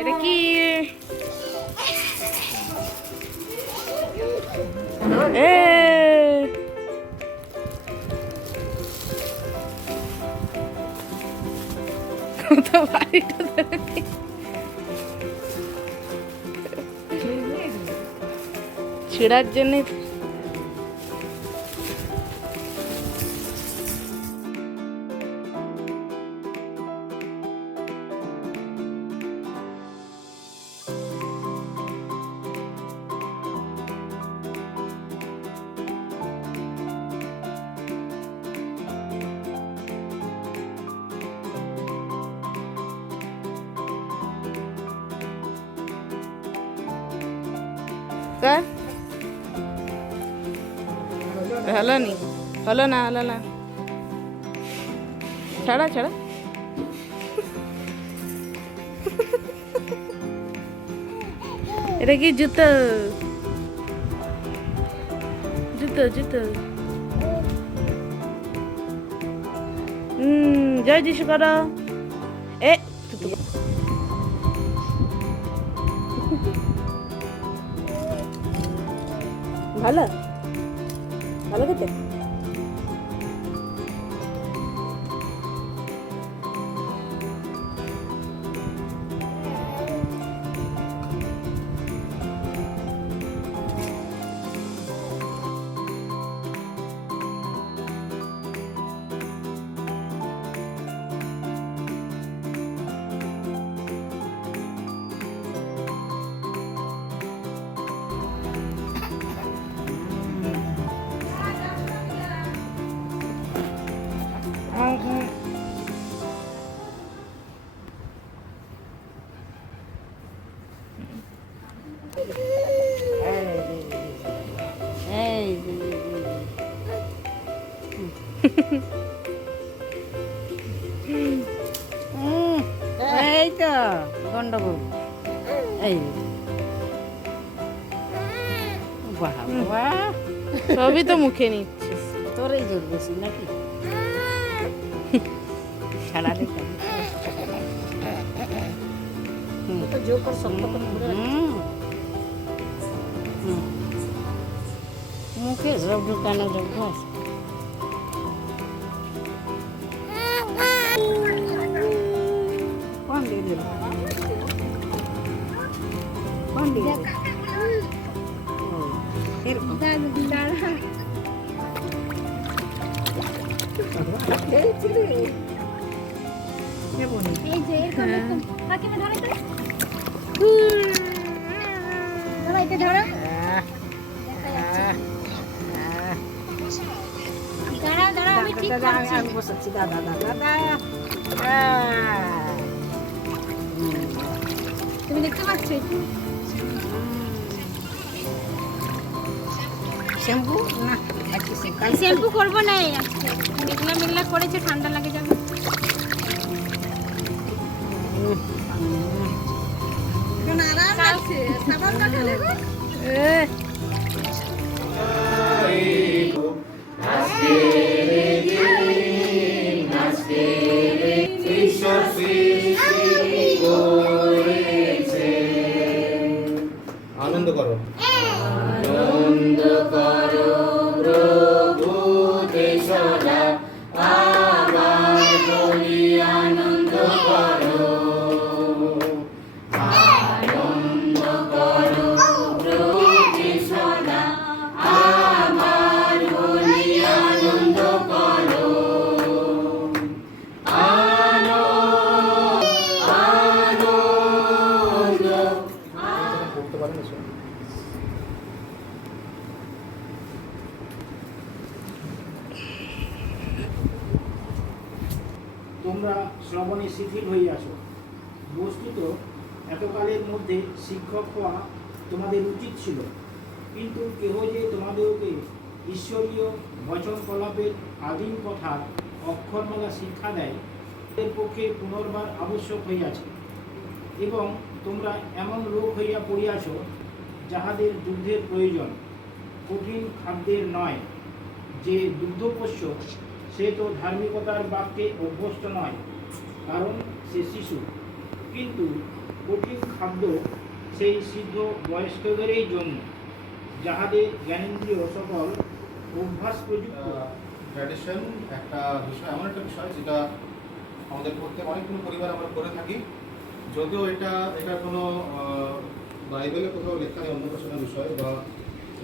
এটা কি ছিড়ার জন্য হলো নি হলো না ছাড়া এটা কি জুতো জয় যিশু করো এ ভালো খেতে এই তো গন্ডগোল এই বাবা সবই তো মুখে নিচ্ছিস তোরই জোর বেশি নাকি ছাড়া দেখে জোর কর সব মুখে সব ঢুকানো যোগ্য আছে আমি বসাচ্ছি দাদা তুমি দেখতে পাচ্ছ শ্যাম্পু না শ্যাম্পু করবো না আজকে মেঘলা করেছে ঠান্ডা লাগে যাবে আরাম আছে সাবান মাখালে আনন্দ করো প্রভু তেসরা আমার বলি আনন্দ করো প্রভু তেসরা আমার বলি আনন্দ করো তোমরা শ্রবণে শিথিল হইয়াছো। বস্তুত এতকালের মধ্যে শিক্ষক হওয়া তোমাদের উচিত ছিল, কিন্তু কেহ যে তোমাদেরকে ঈশ্বরীয় বচন কলাপের আদিম কথার অক্ষরমালা শিক্ষা দেয়, এর পক্ষে পুনর্বার আবশ্যক হইয়াছে। এবং তোমরা এমন লোক হইয়া পড়িয়াছ যাহাদের দুগ্ধের প্রয়োজন, কঠিন খাদ্যের নয়। যে দুগ্ধপোষ্য সে তো ধার্মিকতার বাক্যে অভ্যস্ত নয়, কারণ সে শিশু, কিন্তু কঠিন খাদ্য সেই সিদ্ধ বয়স্কদেরই জন্য, যাহাদের জ্ঞানেন্দ্রিয় সকল অভ্যাস প্রযুক্ত। ট্র্যাডিশন একটা বিষয়, এমন একটা বিষয় যেটা আমাদের অনেকগুলো পরিবার আমরা করে থাকি, যদিও এটা কোনো বাইবেলে কোথাও লেখা নেই, অন্য কোনো বিষয়, বা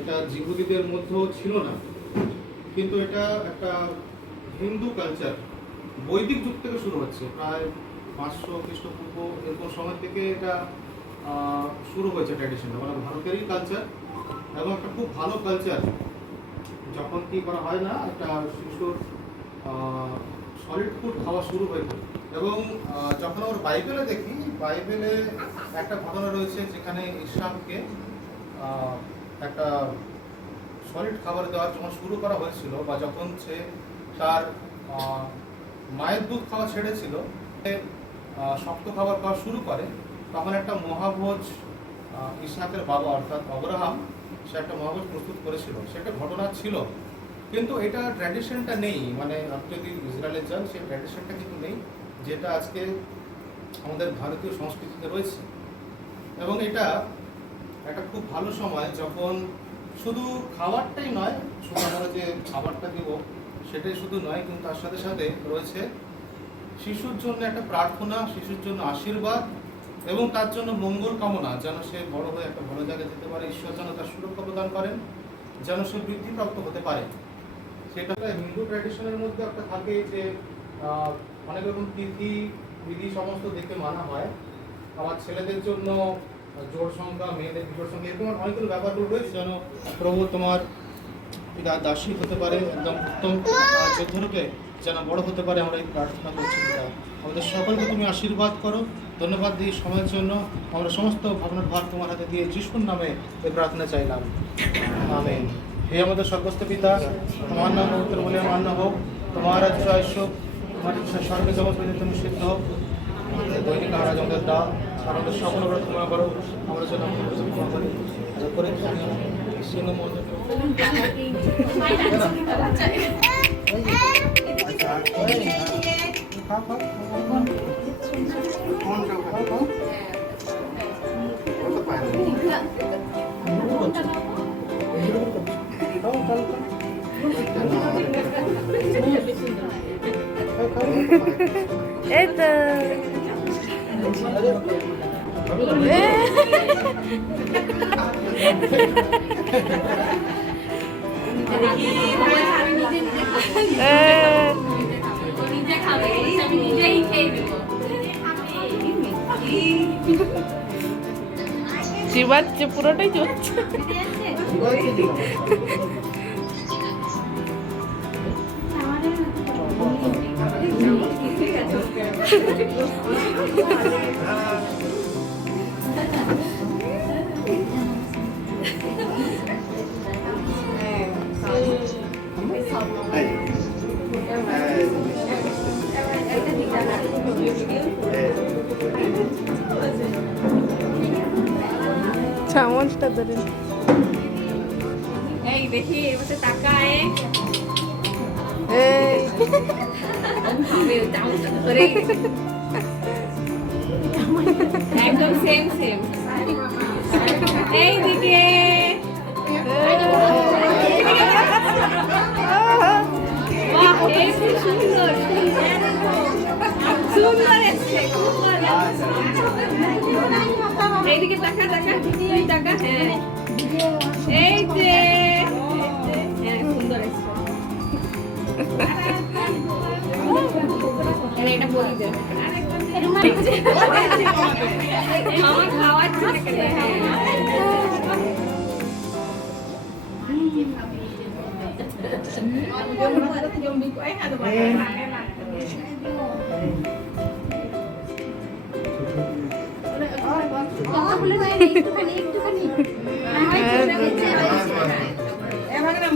এটা জিহুদীদের মধ্যেও ছিল না, কিন্তু এটা একটা হিন্দু কালচার বৈদিক যুগ থেকে শুরু হচ্ছে। প্রায় 500 খ্রিস্টপূর্ব এরকম সময় থেকে এটা শুরু হয়েছে ট্র্যাডিশনটা, মানে ভারতেরই কালচার এবং একটা খুব ভালো কালচার। যখন কি করা হয় না, একটা শিশুর সলিড ফুড খাওয়া শুরু হয়ে যায়। এবং যখন আমরা বাইবেলে দেখি, বাইবেলে একটা ঘটনা রয়েছে যেখানে ইসহাককে একটা সলিড খাবার দেওয়ার যখন শুরু করা হয়েছিল, বা যখন সে তার মায়ের দুধ খাওয়া ছেড়েছিল, শক্ত খাবার খাওয়া শুরু করে, তখন একটা মহাভোজ ইসহাকের বাবা অর্থাৎ আব্রাহাম সে একটা মহাভোজ প্রস্তুত করেছিল। সেটা ঘটনা ছিল, কিন্তু এটা ট্র্যাডিশনটা নেই। মানে আপনি যদি ইসরায়েলে যান, সেই ট্র্যাডিশনটা কিন্তু নেই, যেটা আজকে আমাদের ভারতীয় সংস্কৃতিতে রয়েছে। এবং এটা একটা খুব ভালো সময়, যখন শুধু খাবারটাই নয়, শুধু আমরা যে খাবারটা দিব সেটাই শুধু নয়, কিন্তু তার সাথে সাথে রয়েছে শিশুর জন্য একটা প্রার্থনা, শিশুর জন্য আশীর্বাদ এবং তার জন্য মঙ্গল কামনা, যেন সে বড় হয়ে একটা ভালো জায়গায় যেতে পারে, ঈশ্বর যেন তার সুরক্ষা প্রদান করেন, যেন সে বৃদ্ধিপ্রাপ্ত হতে পারে। সেটা হিন্দু ট্র্যাডিশনের মধ্যে একটা থাকে যে অনেক রকম তিথি বিধি সমস্ত দেখে মানা হয়। আমার ছেলেদের জন্য জোড় সংখ্যা, মেয়েদের বিজোড় সংখ্যা, এরকম অনেকগুলো ব্যাপারগুলো রয়েছে, যেন প্রভু তোমার পিতা দাসী হতে পারে, একদম উত্তম যোদ্ধরূপে যেন বড় হতে পারে। আমরা এই প্রার্থনা করছি পিতা, আমাদের সকলকে তুমি আশীর্বাদ করো। ধন্যবাদ দিই সময়ের জন্য। আমরা সমস্ত ভাবনার ভার তোমার হাতে দিয়ে যিশুর নামে এই প্রার্থনা চাইলাম, আমেন। হে আমাদের স্বর্গস্থ পিতা, তোমার নাম পবিত্র বলে মান্য হোক, তোমার রাজ্য আসুক, তোমার ইচ্ছা স্বর্গে যেমন পর্যন্ত সিদ্ধ হোক। আমাদের দৈনিক আহার আমাদের দাও, আমাদের সকল অপরাধ ক্ষমা করো, আমরা যেন ক্ষমা করি করে সিংহ মনে Это... চিবাচ্ছে, পুরোটাই চলছে। চামচটা ধরে এই দেখি এবারে তাকায়, একদম সেম সেম। এইদিকে সুন্দর সুন্দর এসছে, এইদিকে তাকা তাকা, তুই তাকা। হ্যাঁ এই যে সুন্দর এসছে, এটা বলি দেবে আমার খাওয়াচ্ছে।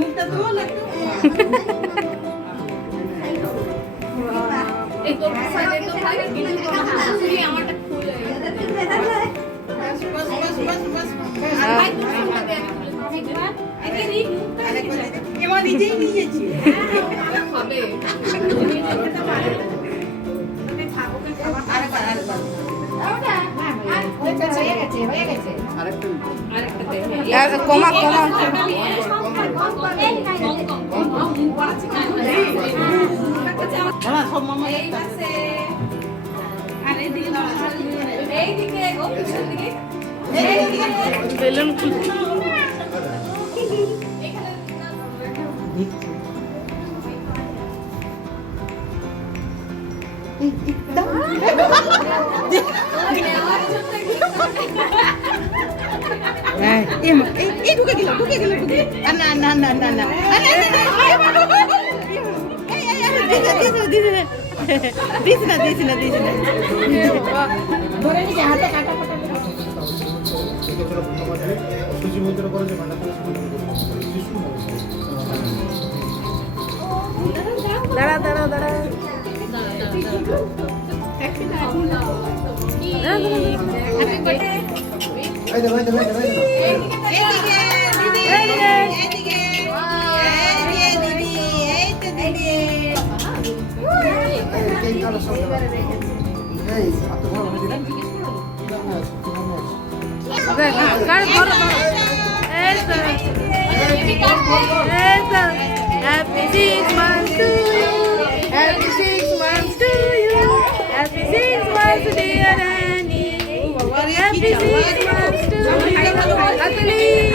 মুখটা ধো না, এই তোর সাইডে তো ভালো, কিন্তু আমারটা খুলে কমা কমা বেলুন এই ঢুকে গেল না না না না না দিস না ধরে নিচে হাতে কাটা কাটা সূচিবদ্ধ করে যে ভান্ডার থেকে দাঁড়া দাঁড়া দাঁড়া Happy 6 months to you. Happy 6 months to you. Happy 6 months, dear Annie. Happy 6 months to you. Atali.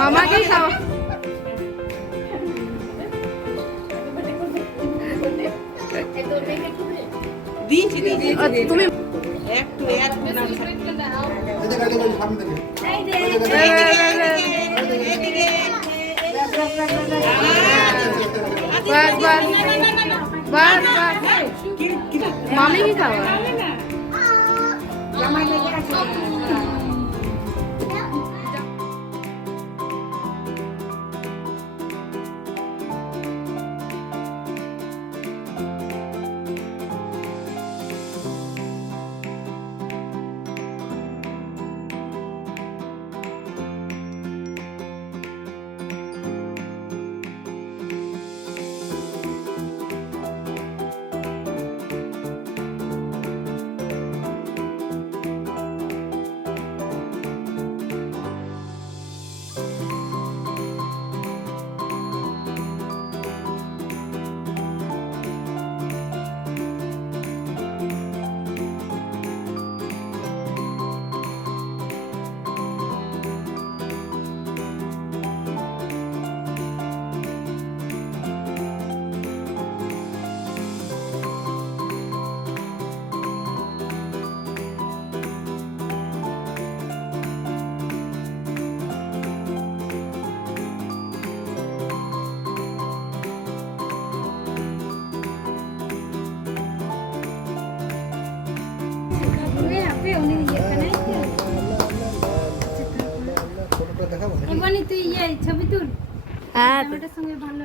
मामा के खाओ তুমি बस मामी की खाओ এমনি তুই ছবি তুল হ্যাঁ ওটার সঙ্গে ভালো